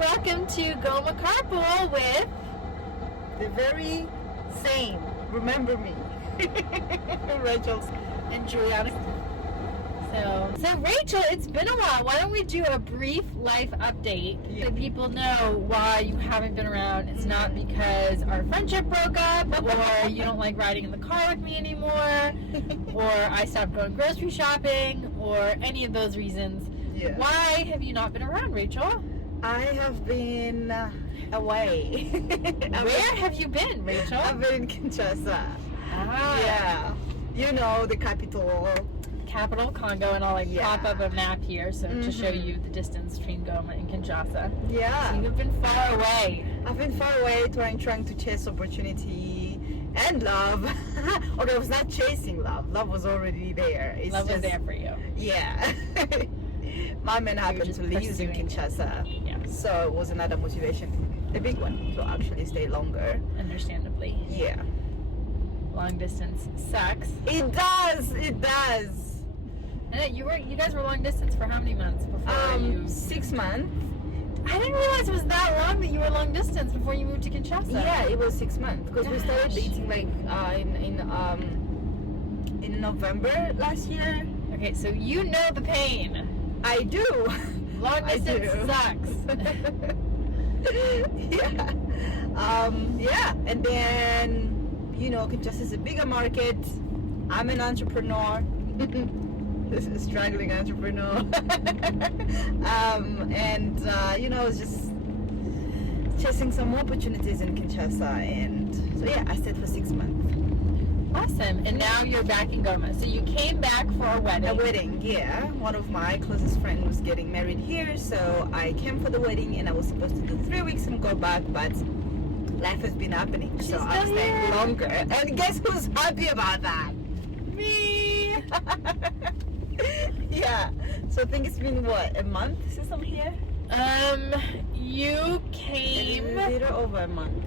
welcome to Goma Carpool with the very same, remember me, Rachel's and Juliana. So Rachel, it's been a while. Why don't we do a brief life update so people know why you haven't been around? It's not because our friendship broke up, or you don't like riding in the car with me anymore, or I stopped going grocery shopping, or any of those reasons. Yeah. Why have you not been around, Rachel? I have been away. Where have you been, Rachel? I've been in Kinshasa. Ah. Yeah. You know, the capital. Capital, Congo, and I'll pop up a map here to show you the distance between Goma and Kinshasa. Yeah. So you've been far away. I've been far away trying to chase opportunity and love. Although I was not chasing love. Love was already there. Love was there for you. Yeah. My man happened to live in Kinshasa. Yeah. So it was another motivation, the big one, to actually stay longer. Understandably. Yeah. Long distance sucks. It does. And you guys were long distance for how many months before you? 6 months. I didn't realize it was that long that you were long distance before you moved to Kinshasa. Yeah, it was 6 months because we started dating like in November last year. Okay, so you know the pain. I do. Long distance sucks. Yeah. Yeah, and then Kinshasa is a bigger market. I'm an entrepreneur. This is a struggling entrepreneur. It's just chasing some opportunities in Kinshasa, and so yeah, I stayed for 6 months. Awesome. And now you're back in Goma. So you came back for a wedding. A wedding, yeah. One of my closest friends was getting married here, so I came for the wedding, and I was supposed to do 3 weeks and go back, but life has been happening, so I'm staying longer. And guess who's happy about that? Me. Yeah. So I think it's been a month since I'm here? You came A little over a month.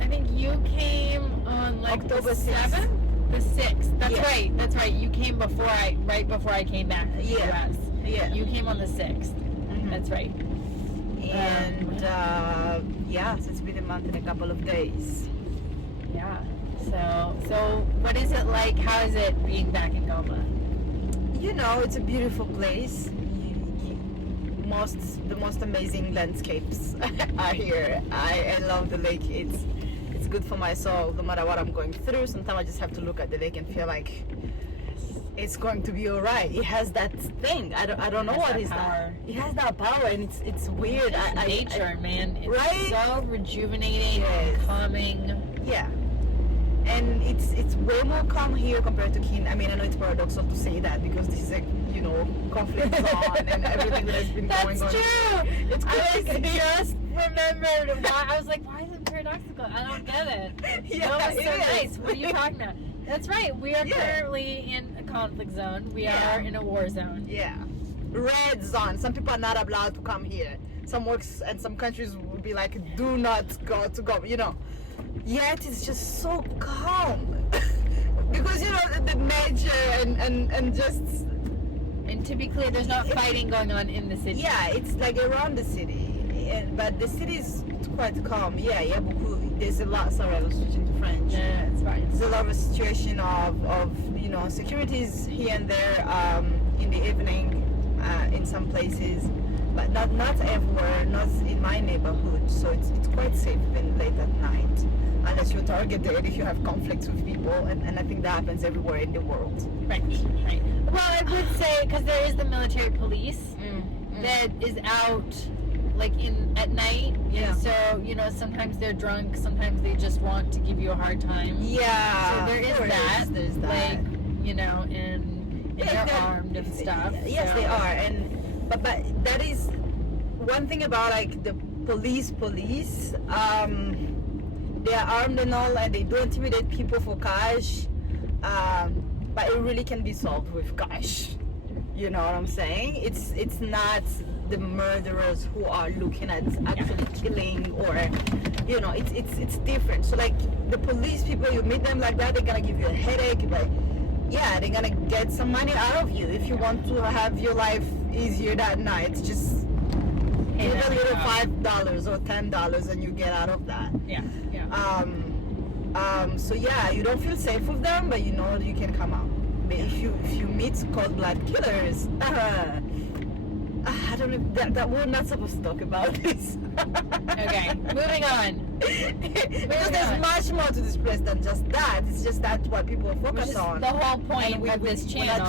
I think you came on like October the 7th? The 6th. That's right. You came right before I came back from the US. Yeah. You came on the 6th. Mm-hmm. That's right. And so it's been a month and a couple of days. Yeah. So what is it like? How is it being back in Goma? It's a beautiful place. The most amazing landscapes are here. I love the lake. It's good for my soul. No matter what I'm going through, sometimes I just have to look at the lake and feel like it's going to be alright. It has that thing. I don't know what is that. It has that power, and it's weird. Nature, man. It's right? so rejuvenating and calming. Yeah. And it's way more calm here compared to I know it's paradoxical to say that because this is a conflict zone and everything that has been going on. That's true. It's crazy. I just remembered why I was like, why is it paradoxical? I don't get it. Yeah, it's so nice. What are you talking about? That's right. We are currently in a conflict zone. We are in a war zone. Yeah. Red zone. Some people are not allowed to come here. Some works and some countries will be like, do not go to go. Yet it's just so calm because the nature and just. And to be clear, there's not fighting going on in the city. Yeah, it's like around the city, but the city is quite calm. Yeah, there's a lot. Sorry, I was switching to French. Yeah, it's fine. There's a lot of a situation of securities here and there in the evening in some places, but not everywhere, not in my neighborhood. So it's quite safe even late at night, unless you're targeted if you have conflicts with people, and I think that happens everywhere in the world. Right. Well, I would say, because there is the military police that is out at night. Yeah. And so, sometimes they're drunk, sometimes they just want to give you a hard time. Yeah. So there is that. There's that. And they're armed and stuff. Yes, they are. But that is one thing about the police. They are armed and all, and they do intimidate people for cash. But it really can be solved with cash. You know what I'm saying? It's not the murderers who are looking at actually killing, or it's different. So the police people, you meet them like that, they're gonna give you a headache, but yeah, they're gonna get some money out of you. If you want to have your life easier that night, just give a little $5 or $10 and you get out of that. Yeah. So yeah, you don't feel safe with them, but you know you can come out. But if you meet cold blood killers, I don't know that we're not supposed to talk about this. Okay, moving on. Because there's much more to this place than just that. It's just that's what people focus on. The whole point of this channel.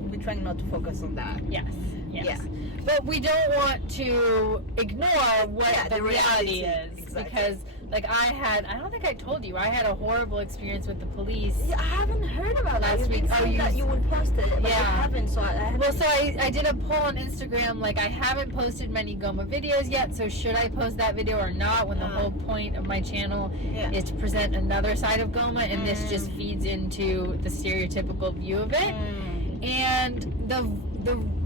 We're trying not to focus on that. Yes. Yeah. But we don't want to ignore what the reality is. Exactly. Because, like, I don't think I told you, I had a horrible experience with the police. Yeah, I haven't heard about that. Last week. Oh, you would post it, but Yeah. you haven't, so I did a poll on Instagram, like, I haven't posted many Goma videos yet, so should I post that video or not, when the whole point of my channel is to present another side of Goma, and this just feeds into the stereotypical view of it. And the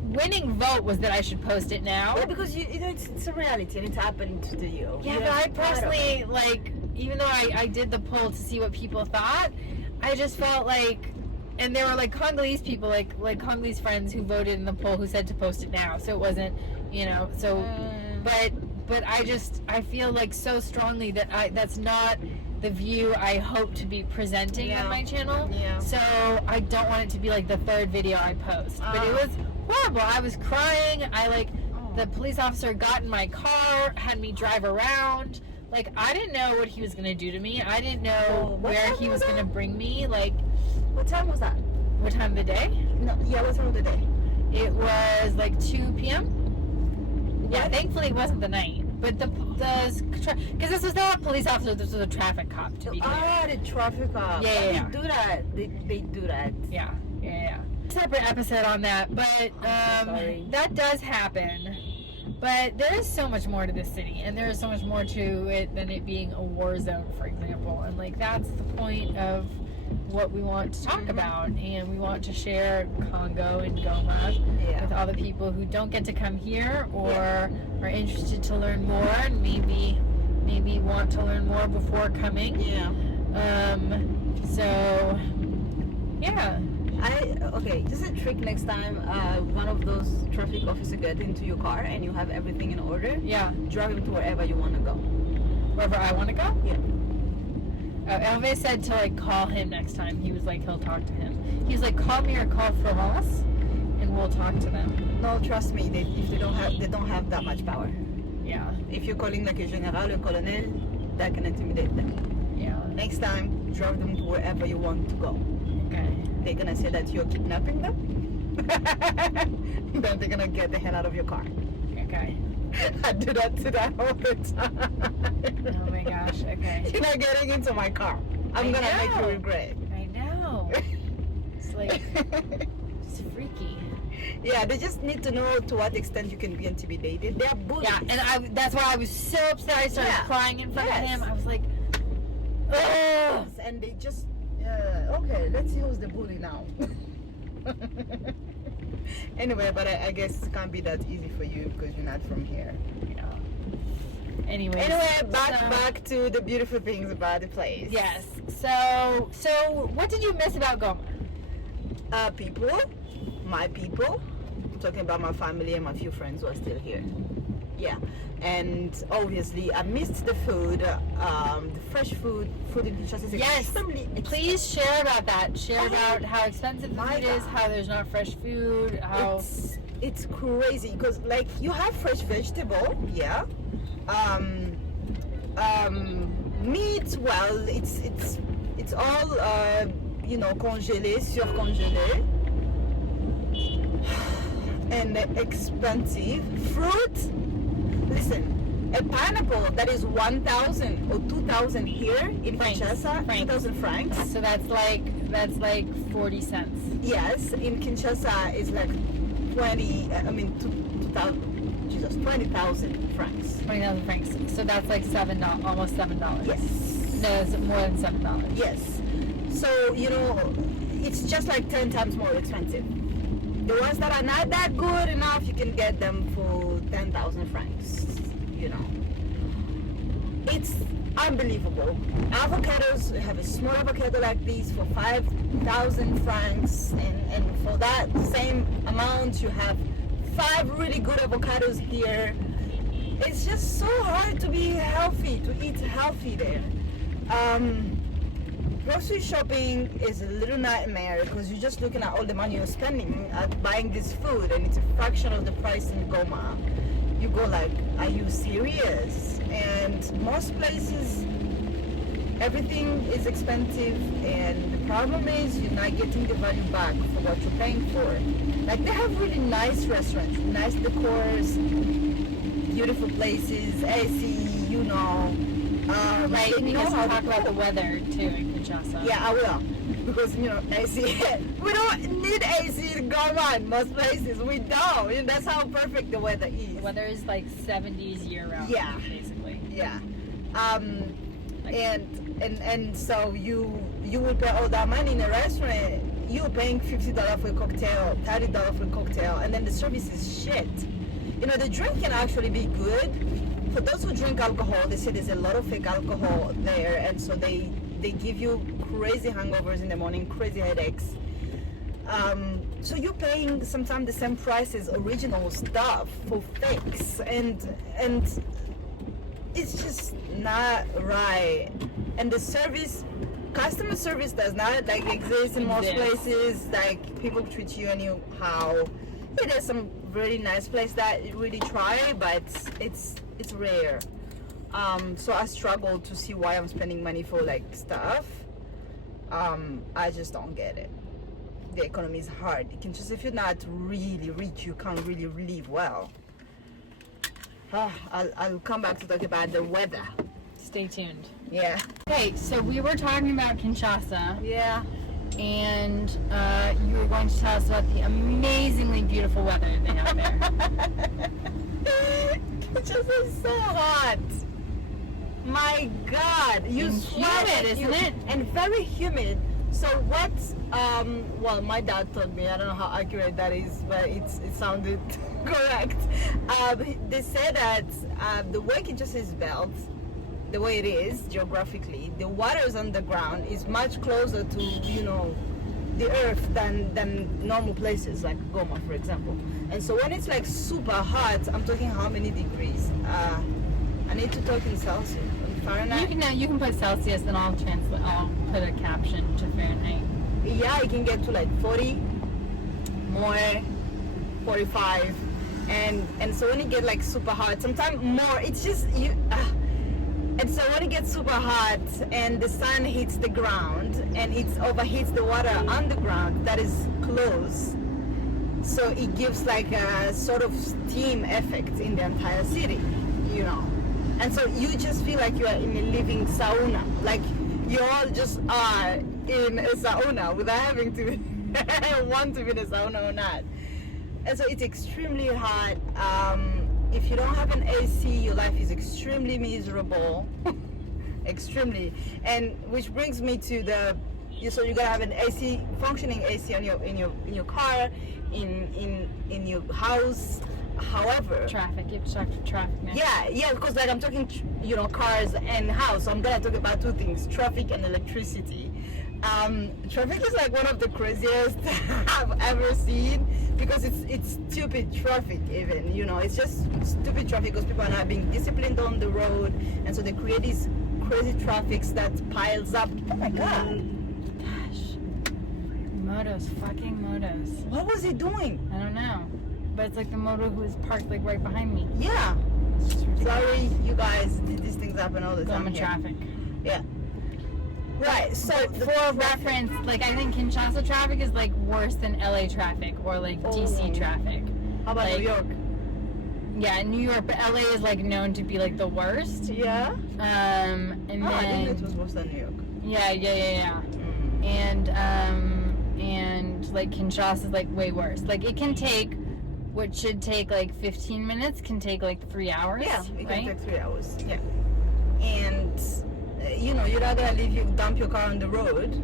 winning vote was that I should post it now. Yeah, because you know it's a reality and it happened to you. Yeah, but I personally, like, even though I did the poll to see what people thought, I just felt like, and there were like Congolese people, like Congolese friends who voted in the poll who said to post it now, so it wasn't, you know, so, but I feel like so strongly that that's not the view I hope to be presenting on my channel. Yeah. So I don't want it to be like the third video I post. But it was horrible. I was crying. The police officer got in my car, had me drive around. Like, I didn't know what he was going to do to me. I didn't know where he was going to bring me. Like, what time was that? What time of the day? No, yeah, what time of the day? It was like 2 p.m. What? Yeah, thankfully it wasn't the night. But because this was not a police officer, this was a traffic cop, to be clear. Ah, the traffic cop. Yeah. They do that. They do that. Yeah. Separate episode on that, but sorry. that does happen. But there is so much more to this city, and there is so much more to it than it being a war zone, for example. And like that's the point of what we want to talk about, and we want to share Congo and Goma with all the people who don't get to come here or are interested to learn more and maybe want to learn more before coming. Yeah. So yeah. Just a trick next time. One of those traffic officers get into your car and you have everything in order. Yeah. Drive him to wherever you want to go. Wherever I want to go? Yeah. Hervé said to like call him next time. He was like he'll talk to him. He was like call me or call Florence, and we'll talk to them. No, trust me. They don't have that much power. Yeah. If you're calling like a general or colonel, that can intimidate them. Yeah. Next time, drive them to wherever you want to go. Okay. They're gonna say that you're kidnapping them. Then they're gonna get the hell out of your car. Okay. I do that to that all the time. Oh my gosh. Okay. You're not getting into my car. I'm gonna make you regret. I know. It's like it's freaky. Yeah, they just need to know to what extent you can be intimidated. They're bullies. Yeah, and that's why I was so upset. I started crying in front of him. I was like, ugh. And they just, okay, let's see who's the bully now. Anyway, but I guess it can't be that easy for you because you're not from here. Yeah. Anyway, back to the beautiful things about the place. Yes. So what did you miss about Goma? People, my people. I'm talking about my family and my few friends who are still here. Yeah, and obviously I missed the food, the fresh food in Kinshasa is extremely expensive. Please share about that. Share about how expensive the food is, how there's not fresh food, how it's crazy because like you have fresh vegetable, meat. Well, it's all congelé, surcongelé, and expensive fruit. Listen, a pineapple that is 1,000 or 2,000 here in Kinshasa, 2,000 francs. So that's like 40 cents. Yes, in Kinshasa is like 20,000 francs. 20,000 francs. So that's like $7, almost $7. Yes. No, it's more than $7. Yes. So it's just like 10 times more expensive. The ones that are not that good enough, you can get them for 10,000 francs. It's unbelievable. Avocados, you have a small avocado like this for 5,000 francs, and for that same amount, you have 5 really good avocados here. it's just so hard to be healthy, to eat healthy there. Grocery shopping is a little nightmare because you're just looking at all the money you're spending at buying this food, and it's a fraction of the price in Goma. You go like, are you serious? And most places, everything is expensive, and the problem is you're not getting the value back for what you're paying for. Like, they have really nice restaurants, nice decors, beautiful places, AC, you know. Right, they know because how we to talk about the cook. weather too in Kinshasa. Yeah, I will. Because, you know, AC, we don't need AC to go on most places. We don't. And that's how perfect the weather is. The weather is like 70s year round. Yeah. Basically. Yeah. And so you would pay all that money in a restaurant. You're paying $50 for a cocktail, $30 for a cocktail, and then the service is shit. You know, the drink can actually be good. For those who drink alcohol, they say there's a lot of fake alcohol there, and so they give you crazy hangovers in the morning, crazy headaches. So you're paying sometimes the same price as original stuff for fakes, and it's just not right. And the service, customer service does not like exist in most places. Like, people treat you anyhow. Yeah, there's some really nice place that really try, but it's rare. So I struggle to see why I'm spending money for like stuff. I just don't get it. The economy is hard. You can just, if you're not really rich, you can't really live well. I'll come back to talk about the weather. Stay tuned. Yeah. Okay, so we were talking about Kinshasa, Yeah. and you were going to tell us about the amazingly beautiful weather they have there. It just is so hot. My God, you And sweat, humid, isn't it? And very humid. So what? Well, my dad told me. I don't know how accurate that is, but it sounded correct. They said that the way Kinshasa is built, the way it is geographically, the waters underground is much closer to, you know, the earth than normal places like Goma, for example. And so when it's like super hot, I'm talking how many degrees? I need to talk in Celsius. In Fahrenheit. You can put Celsius, and I'll translate. I'll put a caption to Fahrenheit. Yeah, it can get to like 40, more, 45, and so when it get like super hot, sometimes more. It's just you. And so when it gets super hot and the sun hits the ground and it overheats the water underground that is close, so it gives like a sort of steam effect in the entire city, you know. And so you just feel like you are in a living sauna, like you all just are in a sauna without having to want to be in a sauna or not. And so it's extremely hot. If you don't have an AC, your life is extremely miserable. Extremely. And which brings me to so you gotta have an AC, functioning AC in your car, in your house. However, Traffic. You have to talk to traffic now. yeah, because like I'm talking, you know, cars and house. So I'm gonna talk about two things: traffic and electricity. Traffic is like one of the craziest I've ever seen, because it's stupid traffic. Even, you know, it's just stupid traffic because people are not being disciplined on the road, and so they create these crazy traffics that piles up. Oh my God! Gosh. Fucking motos. What was he doing? I don't know. But it's like the moto who is parked like right behind me. Yeah. It's just ridiculous. Sorry, you guys. These things happen all the time. Goma here. traffic. Yeah. Right. So For reference, like I think Kinshasa traffic is like worse than LA traffic or like DC traffic. How about like, New York? Yeah, New York, but LA is like known to be like the worst. Yeah. And Oh, I didn't know it then was worse than New York. yeah. And like Kinshasa is like way worse. Like it can take what should take like 15 minutes can take like 3 hours. Yeah, it right? can take 3 hours. Yeah. And you know, you're not gonna dump your car on the road.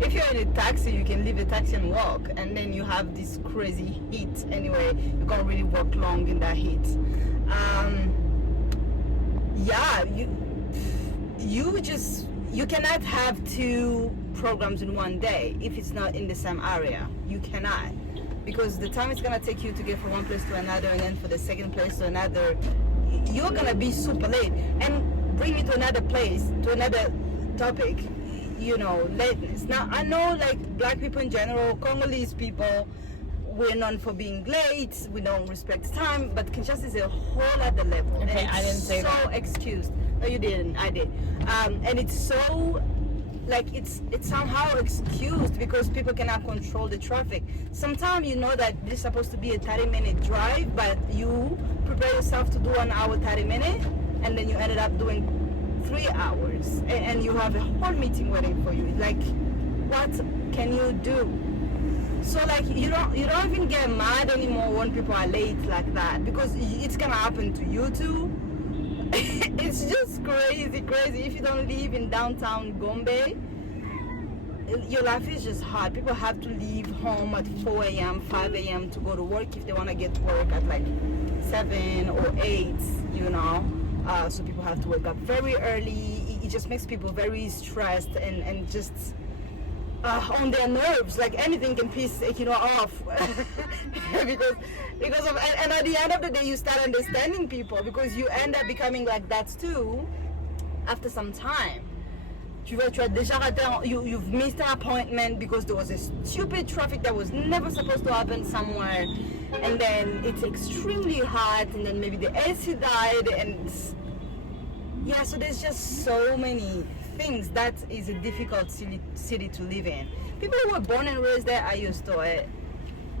If you're in a taxi, you can leave the taxi and walk, and then you have this crazy heat anyway. You can't really walk long in that heat. Yeah, you cannot have two programs in one day if it's not in the same area. You cannot. because the time it's gonna take you to get from one place to another, and then for the second place to another, you're gonna be super late. And bring me to another place, to another topic. You know, lateness. Now I know, like, black people in general, Congolese people, we're known for being late. We don't respect time, but Kinshasa is a whole other level. Okay, and I didn't say so that. excused. No, you didn't. I did. And it's so, like, it's somehow excused because people cannot control the traffic. Sometimes you know that this is supposed to be a 30-minute drive, but you prepare yourself to do 1 hour 30 minutes, and then you ended up doing 3 hours, and you have a whole meeting waiting for you. Like, what can you do? So, like, you don't even get mad anymore when people are late like that, because it's gonna happen to you too. It's just crazy. If you don't live in downtown Gombe, your life is just hard. People have to leave home at 4 a.m., 5 a.m. to go to work if they want to get to work at like 7 or 8, you know. So people have to wake up very early. It just makes people very stressed and just on their nerves. Like, anything can piss off because of, and at the end of the day you start understanding people, because you end up becoming like that too after some time. You've missed an appointment because there was a stupid traffic that was never supposed to happen somewhere, and then it's extremely hot, and then maybe the AC died, and yeah, so there's just so many things. That is a difficult city to live in. People who were born and raised there are used to it.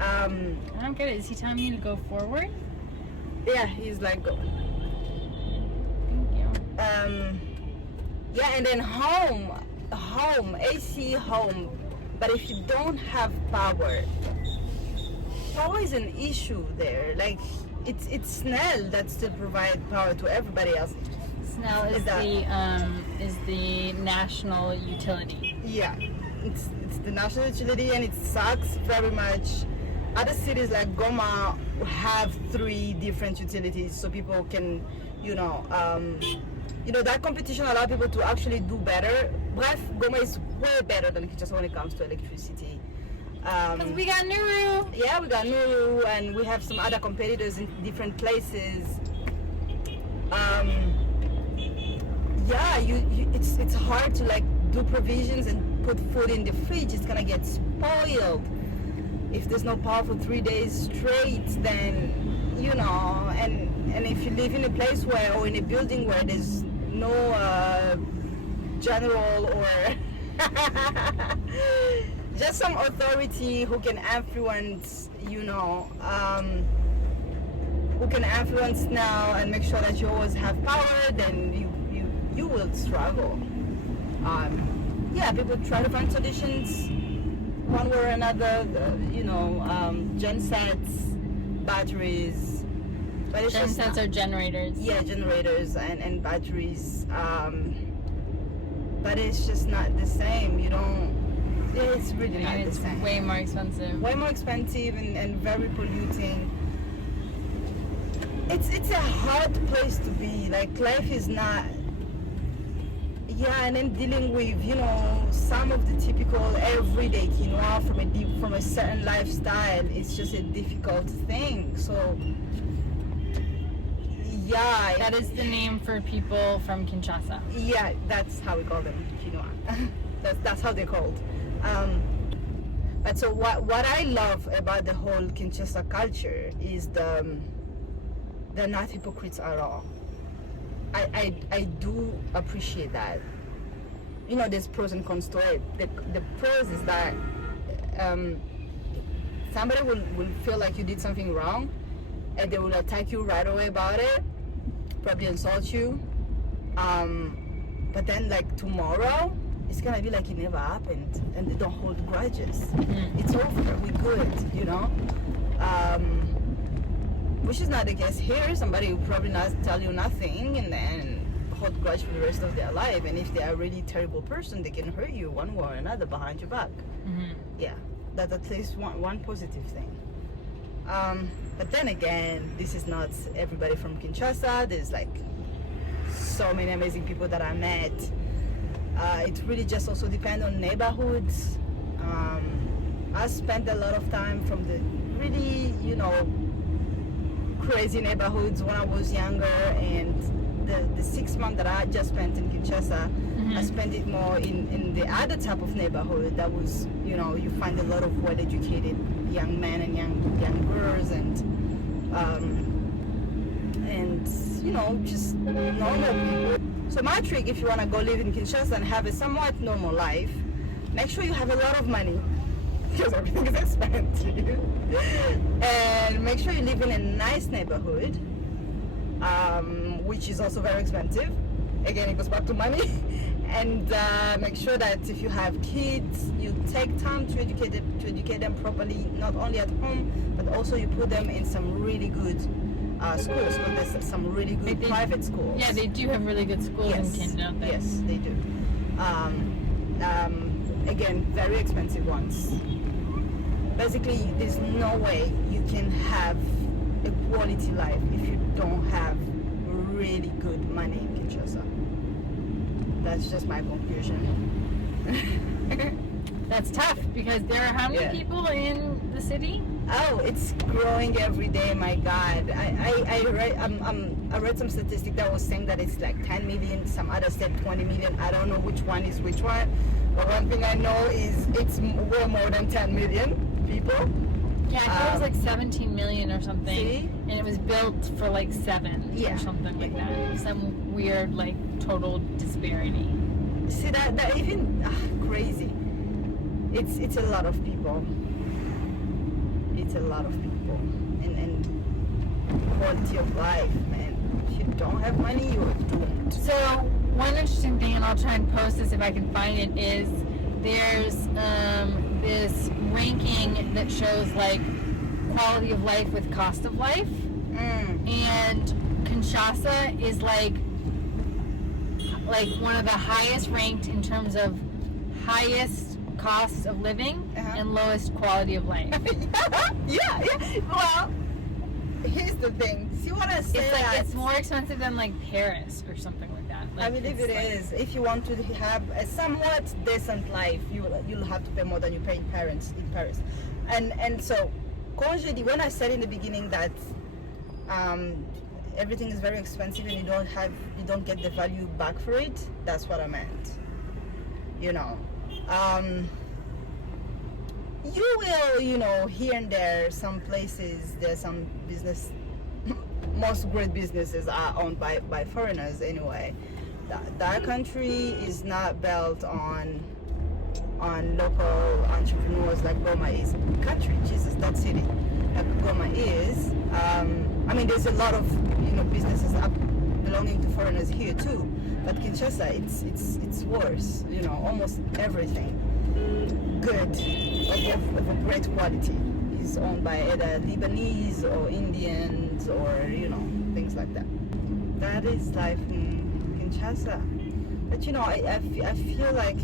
I don't get it. Is he telling you to go forward? Yeah, he's like, go. Thank you. Yeah, and then home, AC home. But if you don't have power is an issue there. Like, it's SNEL that still provide power to everybody else. SNEL is the national utility. Yeah, it's the national utility, and it sucks very much. Other cities like Goma have 3 different utilities, so people can, that competition allows people to actually do better. Bref, Goma is way better than Kinshasa when it comes to electricity. Because we got Nuru. Yeah, we got Nuru, and we have some other competitors in different places. Yeah, it's hard to, like, do provisions and put food in the fridge. It's gonna get spoiled. If there's no power for 3 days straight, then, and if you live in a place or in a building where there's no general or just some authority who can influence, who can influence now and make sure that you always have power, then you will struggle. Yeah, people try to find solutions one way or another, gen sets, batteries. But it's Gen sets are generators. Yeah, generators and batteries. But it's just not the same. It's really not the same. It's way more expensive. Way more expensive and very polluting. It's a hard place to be. Like, life is not. Yeah, and then dealing with, some of the typical everyday quinoa from a certain lifestyle, it's just a difficult thing. So, yeah. That is the name for people from Kinshasa. Yeah, that's how we call them, quinoa. that's how they're called. But so what I love about the whole Kinshasa culture is they're not hypocrites at all. I do appreciate that. There's pros and cons to it. The pros is that somebody will feel like you did something wrong, and they will attack you right away about it, probably insult you. But then, like, tomorrow, it's gonna be like it never happened, and they don't hold grudges. It's over. We're good, which is not the case here. Somebody will probably not tell you nothing and then hold grudge for the rest of their life. And if they are a really terrible person, they can hurt you one way or another behind your back. Yeah, that's at least one positive thing. But then again, this is not everybody from Kinshasa. There's like so many amazing people that I met. It really just also depends on neighborhoods. I spent a lot of time from the really, crazy neighborhoods when I was younger, and the 6 months that I just spent in Kinshasa, I spent it more in the other type of neighborhood that was, you find a lot of well-educated young men and young girls, and just normal people. So my trick, if you want to go live in Kinshasa and have a somewhat normal life, make sure you have a lot of money, because everything is expensive, and make sure you live in a nice neighborhood, which is also very expensive. Again, it goes back to money. And make sure that if you have kids, you take time to educate them properly, not only at home, but also you put them in some really good schools. Because there's some really good private schools. Yeah, they do have really good schools in Kenya, don't they? Yes, they do. Again, very expensive ones. Basically, there's no way you can have a quality life if you don't have really good money in Kinshasa. That's just my conclusion. That's tough, because there are how many people in the city? Oh, it's growing every day. My God, I read some statistic that was saying that it's like 10 million. Some others said 20 million. I don't know which one is which one. But one thing I know is it's way more than 10 million people. Yeah, I thought it was like 17 million or something. See? And it was built for like 7 or something like that. Some weird, like, total disparity. See, that even crazy. It's a lot of people. It's a lot of people. And quality of life, man. If you don't have money, you're doomed. So, one interesting thing, and I'll try and post this if I can find it, is there's this ranking that shows like quality of life with cost of life, and Kinshasa is like one of the highest ranked in terms of highest cost of living and lowest quality of life. yeah. Well, here's the thing. See what I say? It's like it's more expensive than like Paris or something like that. Like, I believe it is. If you want to have a somewhat decent life, you'll have to pay more than you pay in Paris. And so, when I said in the beginning that everything is very expensive and you don't get the value back for it, that's what I meant. You will, here and there, some places, there's some business. Most great businesses are owned by foreigners anyway. That country is not built on local entrepreneurs like Goma is. Country, Jesus, that city, like Goma is. There's a lot of businesses belonging to foreigners here too. But Kinshasa, it's worse. Almost everything good of a great quality is owned by either Lebanese or Indians or things like that. That is life in Kinshasa. But I feel like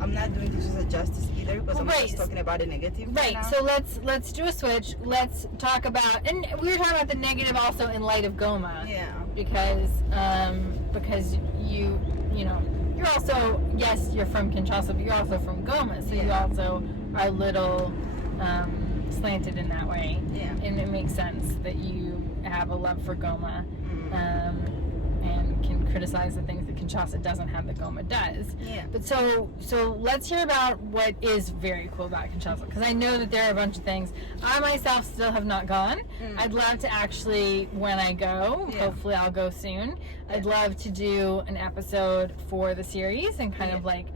I'm not doing this as a justice either, because I'm just talking about the negative. Right. So let's do a switch. Let's talk about, and we were talking about the negative also in light of Goma. Yeah. Because you're also, yes, you're from Kinshasa, but you're also from Goma, so you also are a little slanted in that way. Yeah. And it makes sense that you have a love for Goma, and can criticize the things that Kinshasa doesn't have that Goma does. Yeah. But so let's hear about what is very cool about Kinshasa, because I know that there are a bunch of things. I myself still have not gone. I'd love to actually, when I go, hopefully I'll go soon, I'd love to do an episode for the series and kind of like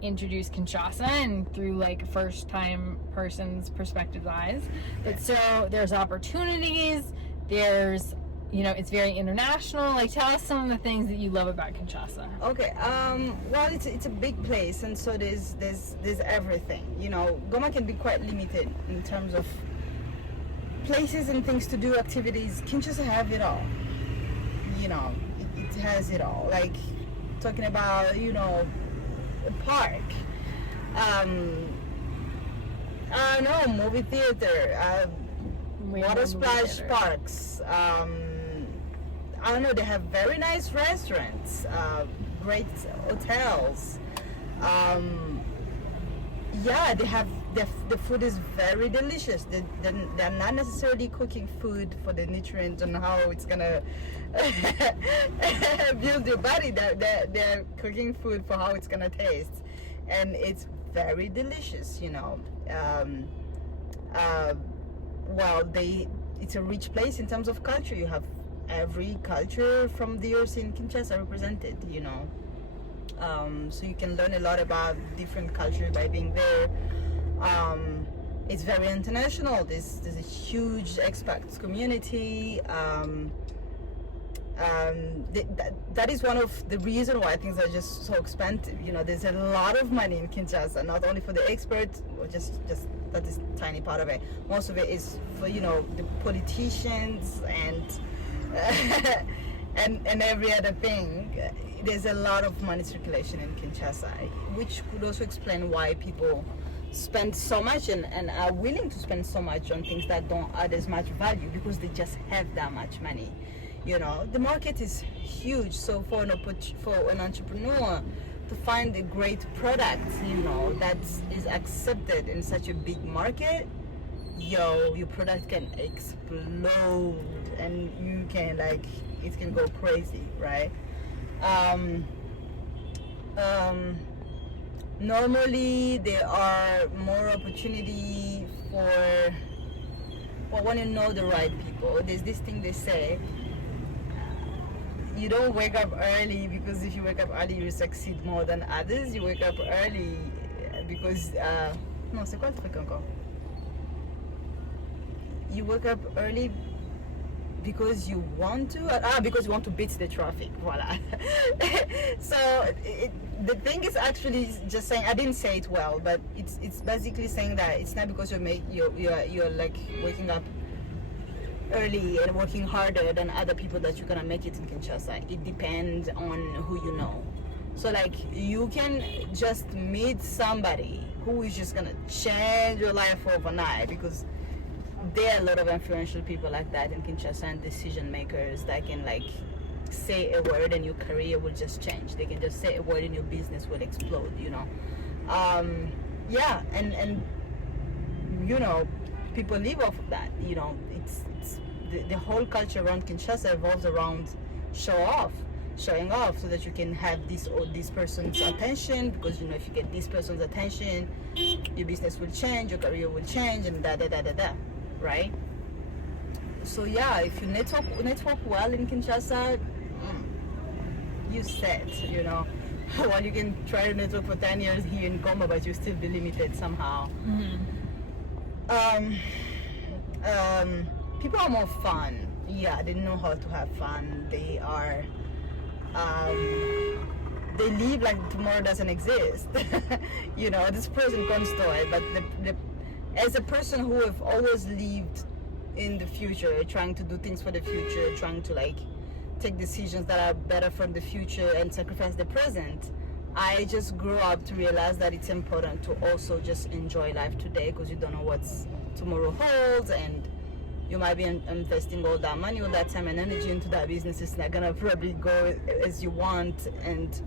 introduce Kinshasa and through like first time person's perspective eyes. But so there's opportunities, there's it's very international. Like, tell us some of the things that you love about Kinshasa. Okay. Well, it's a big place, and so there's everything. Goma can be quite limited in terms of places and things to do, activities. Kinshasa have it all. It has it all. Like talking about a park. I don't know, movie theater. Water splash parks. I don't know, they have very nice restaurants, great hotels. They have the food is very delicious. They're not necessarily cooking food for the nutrients and how it's gonna build your body. They're cooking food for how it's gonna taste, and it's very delicious. It's a rich place in terms of culture. You have every culture from the earth in Kinshasa represented. So you can learn a lot about different cultures by being there. It's very international. There's a huge expats community. That is one of the reasons why things are just so expensive. There's a lot of money in Kinshasa, not only for the experts, or just that is a tiny part of it. Most of it is for the politicians and and every other thing. There's a lot of money circulation in Kinshasa, which could also explain why people spend so much and are willing to spend so much on things that don't add as much value, because they just have that much money. The market is huge. So for an entrepreneur to find a great product, that is accepted in such a big market, your product can explode and you can it can go crazy, right? Normally there are more opportunity for when you know the right people. There's this thing they say, you don't wake up early because if you wake up early you succeed more than others. You wake up early because non, c'est quoi le truc encore? You wake up early because you want to because you want to beat the traffic. Voila. So the thing is actually just saying, I didn't say it well, but it's basically saying that it's not because you're like waking up early and working harder than other people that you're gonna make it in Kinshasa. It depends on who you know. So you can just meet somebody who is just gonna change your life overnight, because there are a lot of influential people like that in Kinshasa, and decision makers that can say a word and your career will just change. They can just say a word and your business will explode. And people live off of that. It's the whole culture around Kinshasa revolves around showing off, so that you can have this person's attention, because if you get this person's attention, your business will change, your career will change, and right? So if you network well in Kinshasa, you set, while you can try to network for 10 years here in Goma, but you still be limited somehow. People are more fun. They know how to have fun. They are they live like tomorrow doesn't exist. This person comes to it, but as a person who have always lived in the future, trying to do things for the future, trying to take decisions that are better for the future and sacrifice the present, I just grew up to realize that it's important to also just enjoy life today, because you don't know what tomorrow holds, and you might be investing all that money, all that time and energy into that business. It's not gonna probably go as you want, and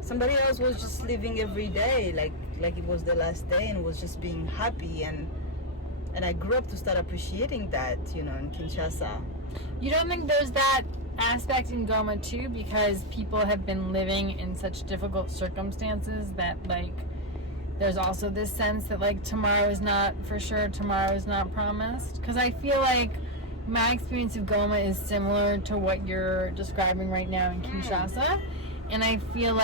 somebody else was just living every day like it was the last day and was just being happy, and I grew up to start appreciating that, in Kinshasa. You don't think there's that aspect in Goma too, because people have been living in such difficult circumstances that there's also this sense that tomorrow is not for sure, tomorrow is not promised? Because I feel like my experience of Goma is similar to what you're describing right now in Kinshasa. And I feel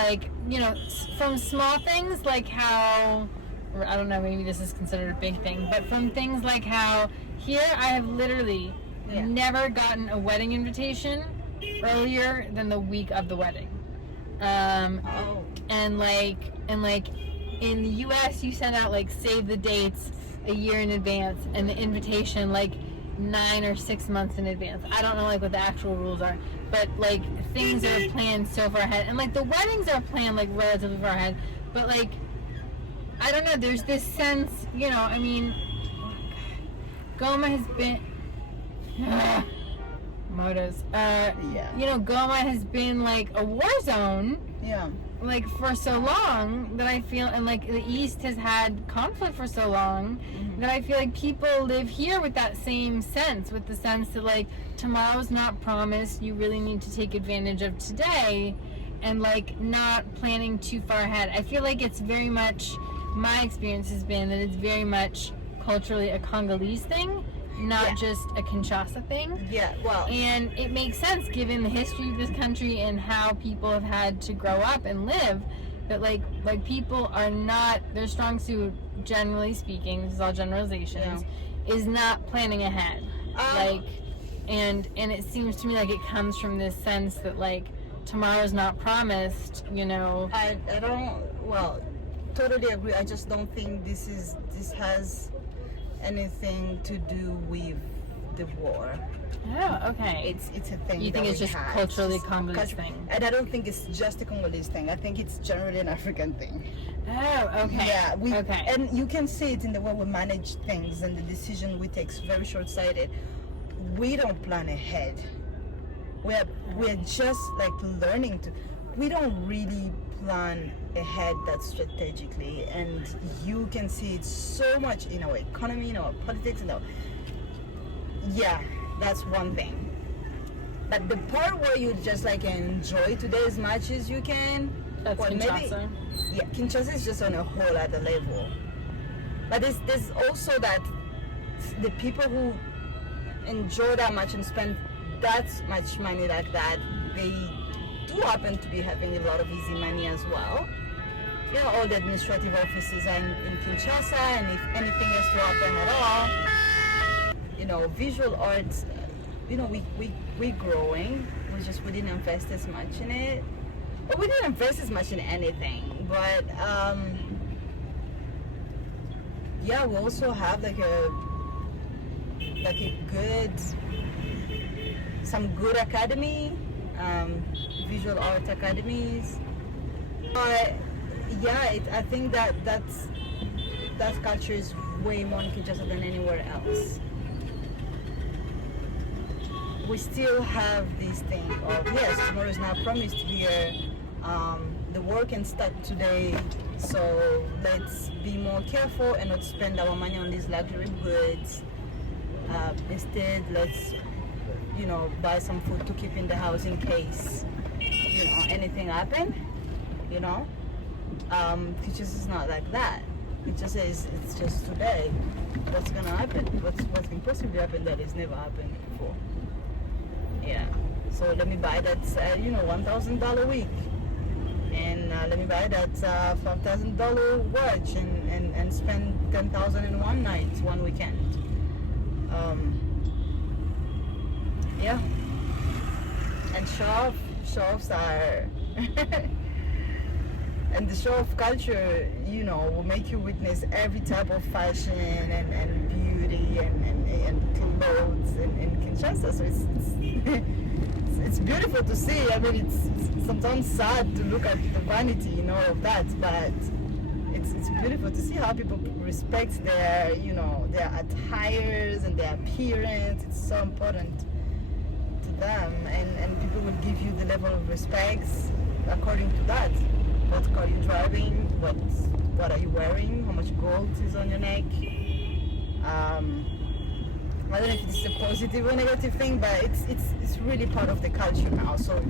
from small things like how, or I don't know, maybe this is considered a big thing, but from things like how here I have literally never gotten a wedding invitation earlier than the week of the wedding. And in the US you send out save the dates a year in advance, and the invitation 9 or 6 months in advance. I don't know what the actual rules are, but things are planned so far ahead, and the weddings are planned relatively far ahead, but I don't know, there's this sense, Goma has been Motos. Yeah. You know, Goma has been like a war zone, Yeah. like for so long that I feel, and like the East has had conflict for so long that I feel like people live here with that same sense, with the sense that like tomorrow's not promised. You really need to take advantage of today, and like not planning too far ahead. I feel like it's very much, my experience has been that it's very much culturally a Congolese thing, not just a Kinshasa thing. Yeah, well, And it makes sense given the history of this country and how people have had to grow up and live, that like people are not, their strong suit, generally speaking, this is all generalizations, is not planning ahead. And it seems to me like it comes from this sense that like tomorrow's not promised, you know. I don't, well, totally agree. I just don't think this has anything to do with the war. Oh, okay. It's a thing. You think that it's we just had. culturally Congolese thing? And I don't think it's just a Congolese thing. I think it's generally an African thing. Oh, okay. Yeah, okay. And you can see it in the way we manage things and the decision we take is very short-sighted. We don't plan ahead. We're just like learning to. We don't really plan ahead that strategically, and you can see it so much in our economy, in our politics, that's one thing. But the part where you just like enjoy today as much as you can, That's or Kinshasa. Kinshasa is just on a whole other level. But there's also that the people who enjoy that much and spend that much money like that, they do happen to be having a lot of easy money as well. You know, all the administrative offices are in Kinshasa, and if anything has to happen at all, you know, visual arts, you know, we're growing. We didn't invest as much in it. But we didn't invest as much in anything. But we also have some good academy, visual art academies. But I think that culture is way more in Kinshasa than anywhere else. We still have this thing of, yes, tomorrow is not promised here. The work can start today, so let's be more careful and not spend our money on these luxury goods. Instead, let's, you know, buy some food to keep in the house in case, you know, anything happen. You know, it just is not like that. It just says it's just today. What's gonna happen? What's can possibly happen that has never happened before? Yeah. So let me buy that $1,000 week, and let me buy that $5,000 watch, and spend $10,000 in one night, one weekend. And show-offs are and the show-off culture, you know, will make you witness every type of fashion and beauty and clothes in Kinshasa. So it's beautiful to see. I mean, it's sometimes sad to look at the vanity, you know, of that, but it's beautiful to see how people respect their, you know, their attires and their appearance. It's so important to them, and people will give you the level of respect according to that. What car you driving? What are you wearing? How much gold is on your neck? I don't know if it's a positive or negative thing, but it's really part of the culture now. So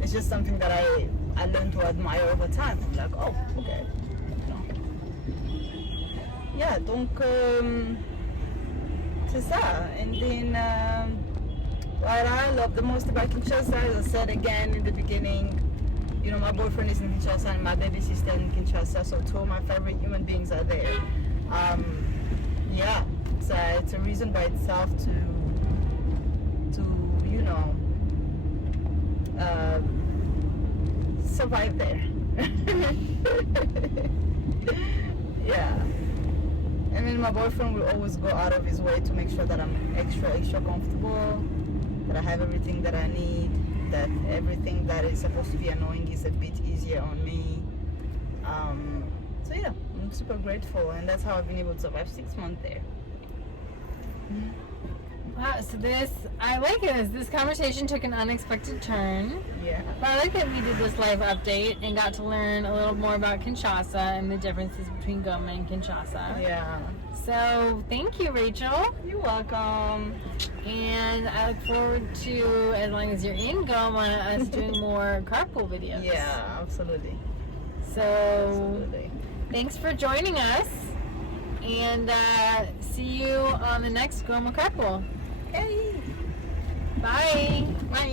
it's just something that I learned to admire over time. I'm like, oh, okay. Yeah, donc c'est ça. And then what I love the most about Kinshasa, as I said again in the beginning, you know, my boyfriend is in Kinshasa and my baby sister in Kinshasa, so two of my favorite human beings are there. It's a reason by itself to you know, survive there. Yeah. And then my boyfriend will always go out of his way to make sure that I'm extra comfortable, that I have everything that I need, that everything that is supposed to be annoying is a bit easier on me. So yeah, I'm super grateful, and that's how I've been able to survive 6 months there. Wow, so I like this. This conversation took an unexpected turn. Yeah. But I like that we did this live update and got to learn a little more about Kinshasa and the differences between Goma and Kinshasa. Yeah. So, thank you, Rachel. You're welcome. And I look forward to, as long as you're in Goma, us doing more carpool videos. Yeah, absolutely. So, Absolutely. thanks for joining us. And see you on the next Goma carpool. Hey. Bye. Bye.